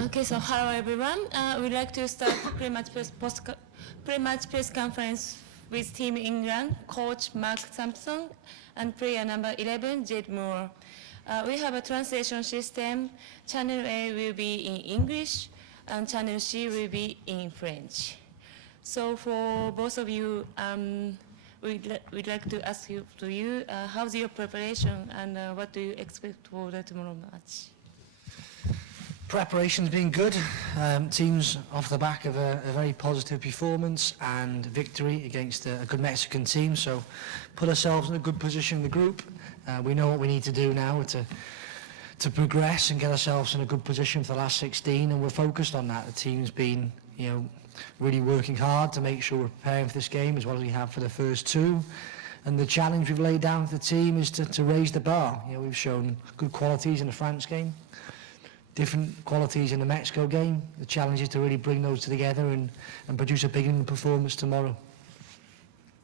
Okay, so hello everyone. We'd like to start pre-match press conference with Team England, coach Mark Sampson and player number 11, Jed Moore. We have a translation system. Channel A will be in English and Channel C will be in French. So for both of you, we'd like to ask you, how's your preparation and what do you expect for the tomorrow match? Preparation's been good. Teams off the back of a very positive performance and victory against a good Mexican team, so put ourselves in a good position in the group. We know what we need to do now to progress and get ourselves in a good position for the last 16, and we're focused on that. The team's been, really working hard to make sure we're preparing for this game as well as we have for the first two. And the challenge we've laid down for the team is to raise the bar. We've shown good qualities in the France game, different qualities in the Mexico game. The challenge is to really bring those together and produce a big performance tomorrow.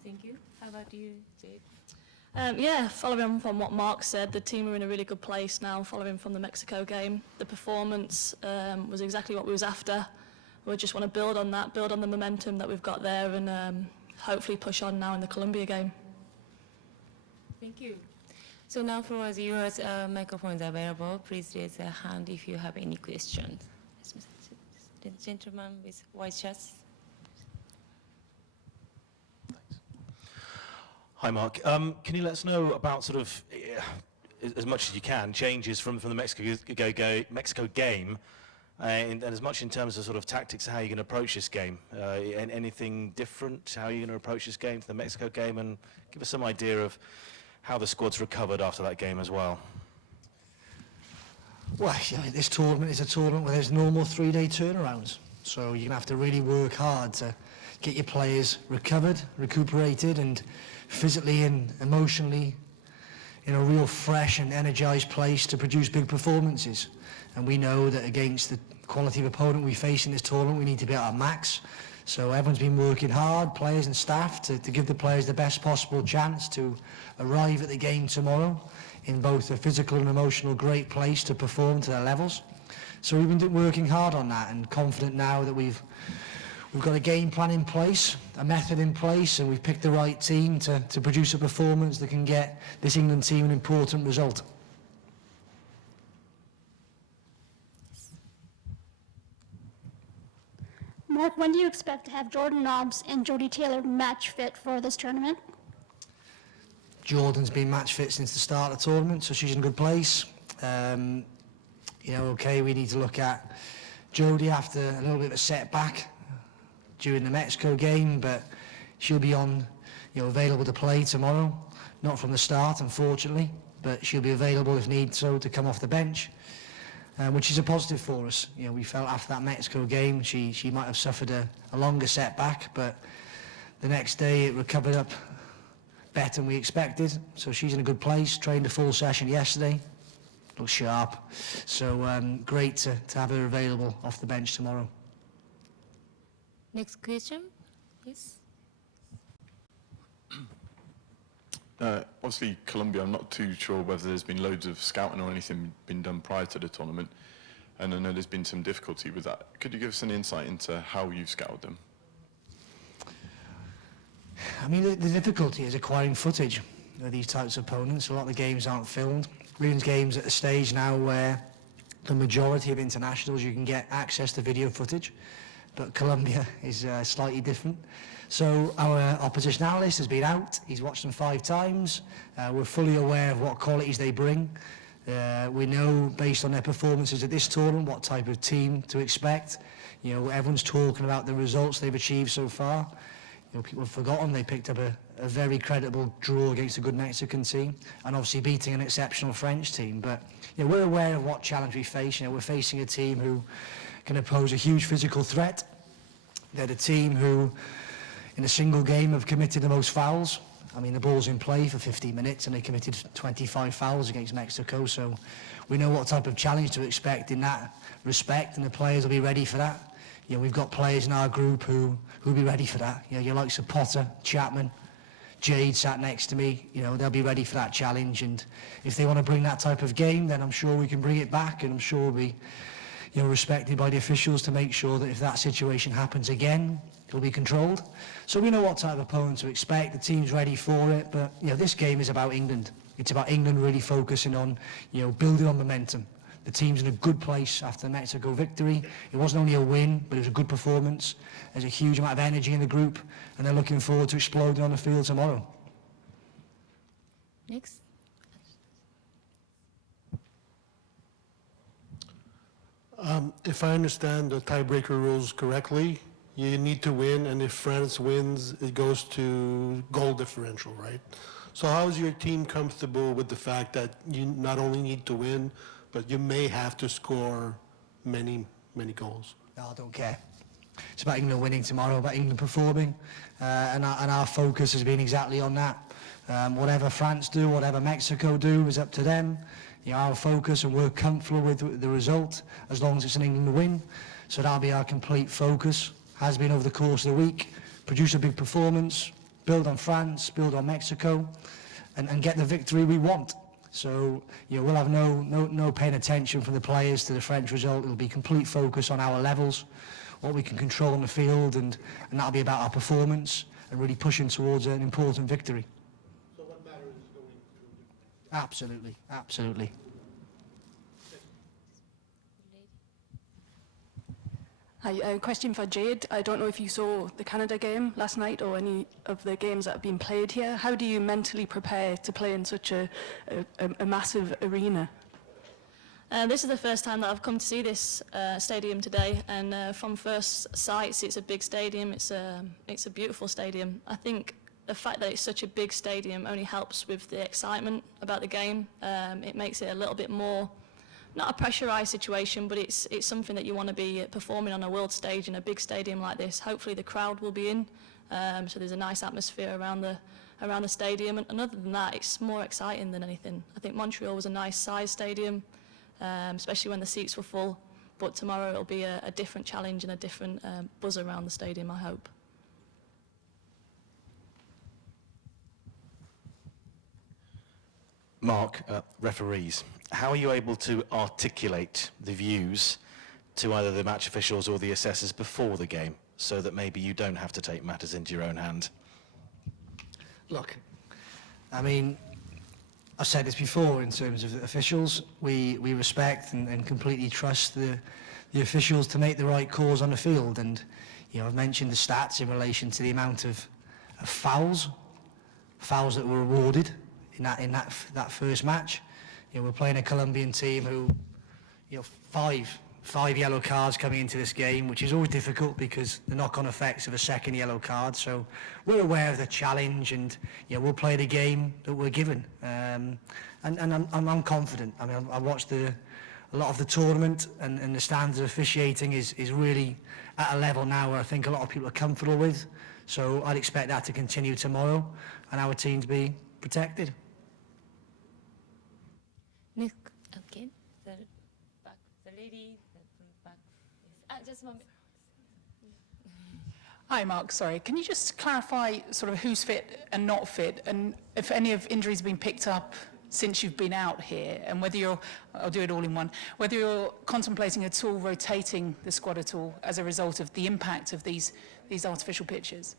Thank you. How about you, Jade? Following on from what Mark said, the team are in a really good place now following from the Mexico game. The performance was exactly what we was after. We just want to build on that, build on the momentum that we've got there and hopefully push on now in the Colombia game. Thank you. So now for our viewers, microphones are available. Please raise a hand if you have any questions. The gentleman with white shirts. Thanks. Hi, Mark. Can you let us know about sort of, as much as you can, changes from the Mexico game, and as much in terms of sort of tactics, how you're going to approach this game? Anything different? How are you going to approach this game to the Mexico game? And give us some idea of how the squad's recovered after that game as well. Well, this tournament is a tournament where there's normal 3-day turnarounds. So you're going to have to really work hard to get your players recovered, recuperated, and physically and emotionally in a real fresh and energized place to produce big performances. And we know that against the quality of opponent we face in this tournament, we need to be at our max. So everyone's been working hard, players and staff, to give the players the best possible chance to arrive at the game tomorrow in both a physical and emotional great place to perform to their levels. So we've been working hard on that and confident now that we've got a game plan in place, a method in place, and we've picked the right team to produce a performance that can get this England team an important result. Mark, when do you expect to have Jordan Nobbs and Jodie Taylor match fit for this tournament? Jordan's been match fit since the start of the tournament, so she's in a good place. We need to look at Jodie after a little bit of a setback during the Mexico game, but she'll be available to play tomorrow. Not from the start, unfortunately, but she'll be available if need so to come off the bench. Which is a positive for us. We felt after that Mexico game she might have suffered a longer setback, but the next day it recovered up better than we expected. So she's in a good place, trained a full session yesterday, looks sharp. So great to have her available off the bench tomorrow. Next question, please. Obviously, Colombia, I'm not too sure whether there's been loads of scouting or anything been done prior to the tournament, and I know there's been some difficulty with that. Could you give us an insight into how you've scouted them? I mean, the difficulty is acquiring footage of these types of opponents. A lot of the games aren't filmed. England's game's at a stage now where the majority of internationals you can get access to video footage, but Colombia is slightly different. So our opposition analyst has been out, he's watched them 5 times. We're fully aware of what qualities they bring. We know, based on their performances at this tournament, what type of team to expect. Everyone's talking about the results they've achieved so far. People have forgotten they picked up a very credible draw against a good Mexican team, and obviously beating an exceptional French team. But we're aware of what challenge we face. We're facing a team who can pose a huge physical threat. They're the team who, in a single game, have committed the most fouls. I mean, the ball's in play for 50 minutes and they committed 25 fouls against Mexico, so we know what type of challenge to expect in that respect, and the players will be ready for that. We've got players in our group who'll be ready for that. Your likes of Potter, Chapman, Jade sat next to me, they'll be ready for that challenge, and if they want to bring that type of game, then I'm sure we can bring it back, and I'm sure we'll be respected by the officials to make sure that if that situation happens again, it'll be controlled. So we know what type of opponent to expect. The team's ready for it, but this game is about England. It's about England really focusing on, building on momentum. The team's in a good place after the Mexico victory. It wasn't only a win, but it was a good performance. There's a huge amount of energy in the group, and they're looking forward to exploding on the field tomorrow. Next. If I understand the tiebreaker rules correctly, you need to win, and if France wins, it goes to goal differential, right? So how is your team comfortable with the fact that you not only need to win, but you may have to score many, many goals? No, I don't care. It's about England winning tomorrow, about England performing, and our focus has been exactly on that. Whatever France do, whatever Mexico do is up to them. Our focus, and we're comfortable with the result as long as it's an England win. So that'll be our complete focus, has been over the course of the week. Produce a big performance, build on France, build on Mexico, and get the victory we want. So we'll have no paying attention from the players to the French result. It'll be complete focus on our levels, what we can control on the field, and that'll be about our performance and really pushing towards an important victory. So what matters is going through the... Absolutely, absolutely. Hi, a question for Jade. I don't know if you saw the Canada game last night or any of the games that have been played here. How do you mentally prepare to play in such a massive arena? This is the first time that I've come to see this stadium today, and from first sights, it's a big stadium. It's a beautiful stadium. I think the fact that it's such a big stadium only helps with the excitement about the game. It makes it a little bit more, not a pressurised situation, but it's something that you want to be performing on a world stage in a big stadium like this. Hopefully the crowd will be in, so there's a nice atmosphere around the stadium. And other than that, it's more exciting than anything. I think Montreal was a nice size stadium, especially when the seats were full. But tomorrow it'll be a different challenge and a different buzz around the stadium, I hope. Mark, referees, how are you able to articulate the views to either the match officials or the assessors before the game, so that maybe you don't have to take matters into your own hand? Look, I mean, I've said this before in terms of the officials. We respect and completely trust the officials to make the right calls on the field. And, I've mentioned the stats in relation to the amount of fouls that were awarded in that first match. We're playing a Colombian team who, five yellow cards coming into this game, which is always difficult because the knock-on effects of a second yellow card. So we're aware of the challenge, and we'll play the game that we're given. And I'm confident. I mean, I watched a lot of the tournament, and the standards of officiating is really at a level now where I think a lot of people are comfortable with. So I'd expect that to continue tomorrow, and our team to be protected. Next, okay. The back, the lady from the back. Yes. Just one minute. Hi, Mark. Sorry. Can you just clarify sort of who's fit and not fit, and if any of injuries have been picked up since you've been out here, and whether you're, I'll do it all in one, whether you're contemplating at all rotating the squad at all as a result of the impact of these artificial pitches?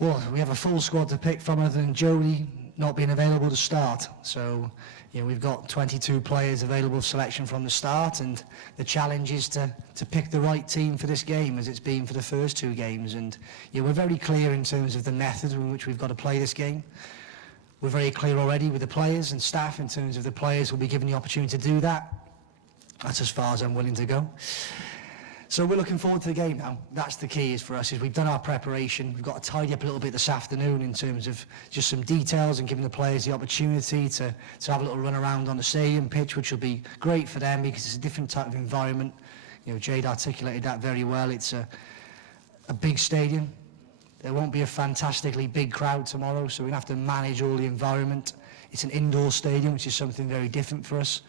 Well, we have a full squad to pick from other than Jody not being available to start. So, we've got 22 players available for selection from the start, and the challenge is to pick the right team for this game, as it's been for the first two games. And we're very clear in terms of the method in which we've got to play this game. We're very clear already with the players and staff in terms of the players will be given the opportunity to do that. That's as far as I'm willing to go. So we're looking forward to the game now. That's the key is for us, is we've done our preparation. We've got to tidy up a little bit this afternoon in terms of just some details and giving the players the opportunity to have a little run around on the stadium pitch, which will be great for them because it's a different type of environment. Jade articulated that very well. It's a big stadium. There won't be a fantastically big crowd tomorrow, so we're going to have to manage all the environment. It's an indoor stadium, which is something very different for us.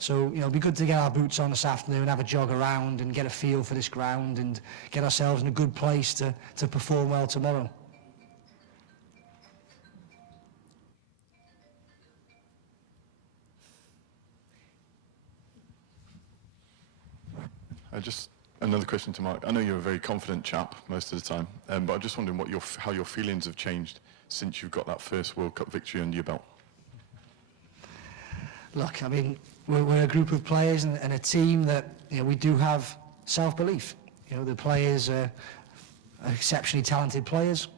So, it'll be good to get our boots on this afternoon, have a jog around and get a feel for this ground and get ourselves in a good place to perform well tomorrow. Just another question to Mark. I know you're a very confident chap most of the time, but I'm just wondering what how your feelings have changed since you've got that first World Cup victory under your belt. Look, I mean, we're a group of players and a team that, you know, we do have self-belief. You know, the players are exceptionally talented players.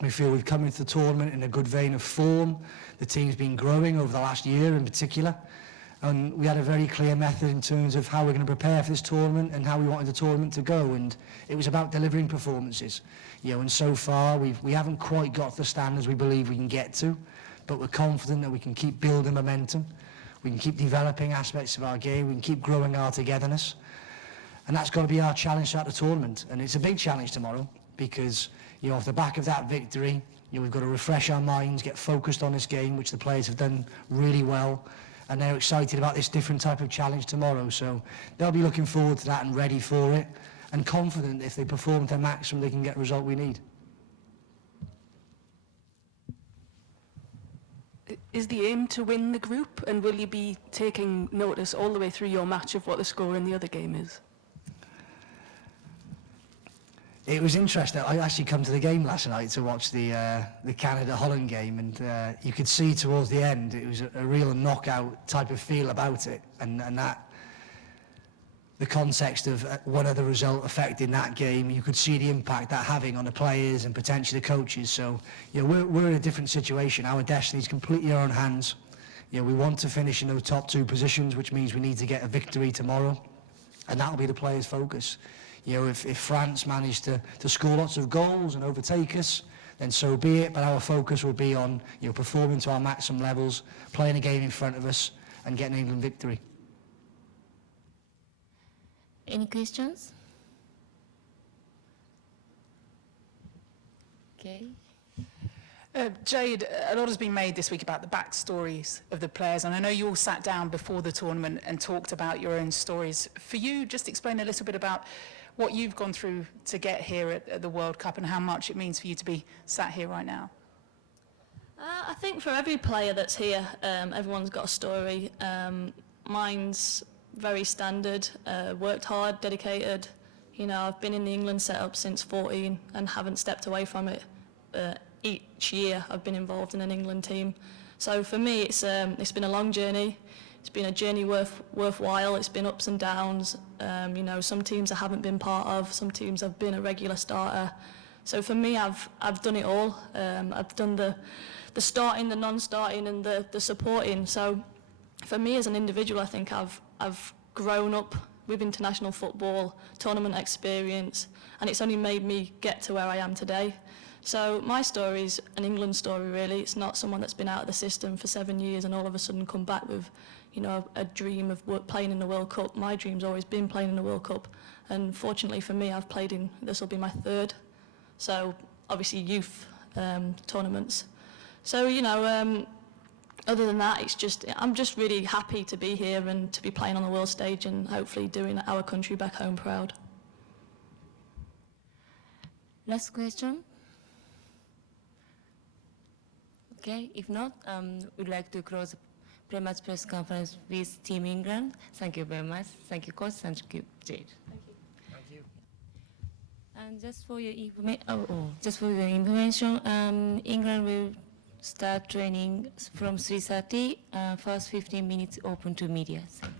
We feel we've come into the tournament in a good vein of form. The team's been growing over the last year in particular. And we had a very clear method in terms of how we're going to prepare for this tournament and how we wanted the tournament to go. And it was about delivering performances. You know, and so far we haven't quite got to the standards we believe we can get to, but we're confident that we can keep building momentum. We can keep developing aspects of our game. We can keep growing our togetherness. And that's got to be our challenge throughout the tournament. And it's a big challenge tomorrow because, you know, off the back of that victory, you know, we've got to refresh our minds, get focused on this game, which the players have done really well. And they're excited about this different type of challenge tomorrow. So they'll be looking forward to that and ready for it, and confident if they perform to their maximum, they can get the result we need. Is the aim to win the group, and will you be taking notice all the way through your match of what the score in the other game is? It was interesting. I actually come to the game last night to watch the Canada-Holland game, and you could see towards the end it was a real knockout type of feel about it, and that the context of one other result affecting that game, you could see the impact that having on the players and potentially the coaches. So, you know, we're in a different situation. Our destiny is completely in our own hands. You know, we want to finish in those top two positions, which means we need to get a victory tomorrow, and that'll be the players' focus. You know, if France manage to score lots of goals and overtake us, then so be it, but our focus will be on, you know, performing to our maximum levels, playing a game in front of us, and getting England victory. Any questions? Okay. Jade, a lot has been made this week about the backstories of the players, and I know you all sat down before the tournament and talked about your own stories. For you, just explain a little bit about what you've gone through to get here at the World Cup and how much it means for you to be sat here right now. I think for every player that's here, everyone's got a story. Mine's very standard, worked hard, dedicated. You know, I've been in the England setup since 14 and haven't stepped away from it. Each year I've been involved in an England team. So for me, it's been a long journey. It's been a journey worthwhile. It's been ups and downs. You know, some teams I haven't been part of. Some teams I've been a regular starter. So for me, I've done it all. I've done the starting, the non-starting, and the supporting. So for me as an individual, I think I've grown up with international football, tournament experience, and it's only made me get to where I am today. So my story is an England story, really. It's not someone that's been out of the system for 7 years and all of a sudden come back with, you know, a dream of playing in the World Cup. My dream's always been playing in the World Cup, and fortunately for me, I've played in, this will be my third. So obviously youth tournaments. So, you know, other than that, it's just, I'm just really happy to be here and to be playing on the world stage and hopefully doing our country back home proud. Last question. Okay, if not, we'd like to close the pre-match press conference with Team England. Thank you very much. Thank you, Coach. Thank you, Jade. Thank you. And just for your information, England will start training from 3:30. First 15 minutes open to media. Thank you.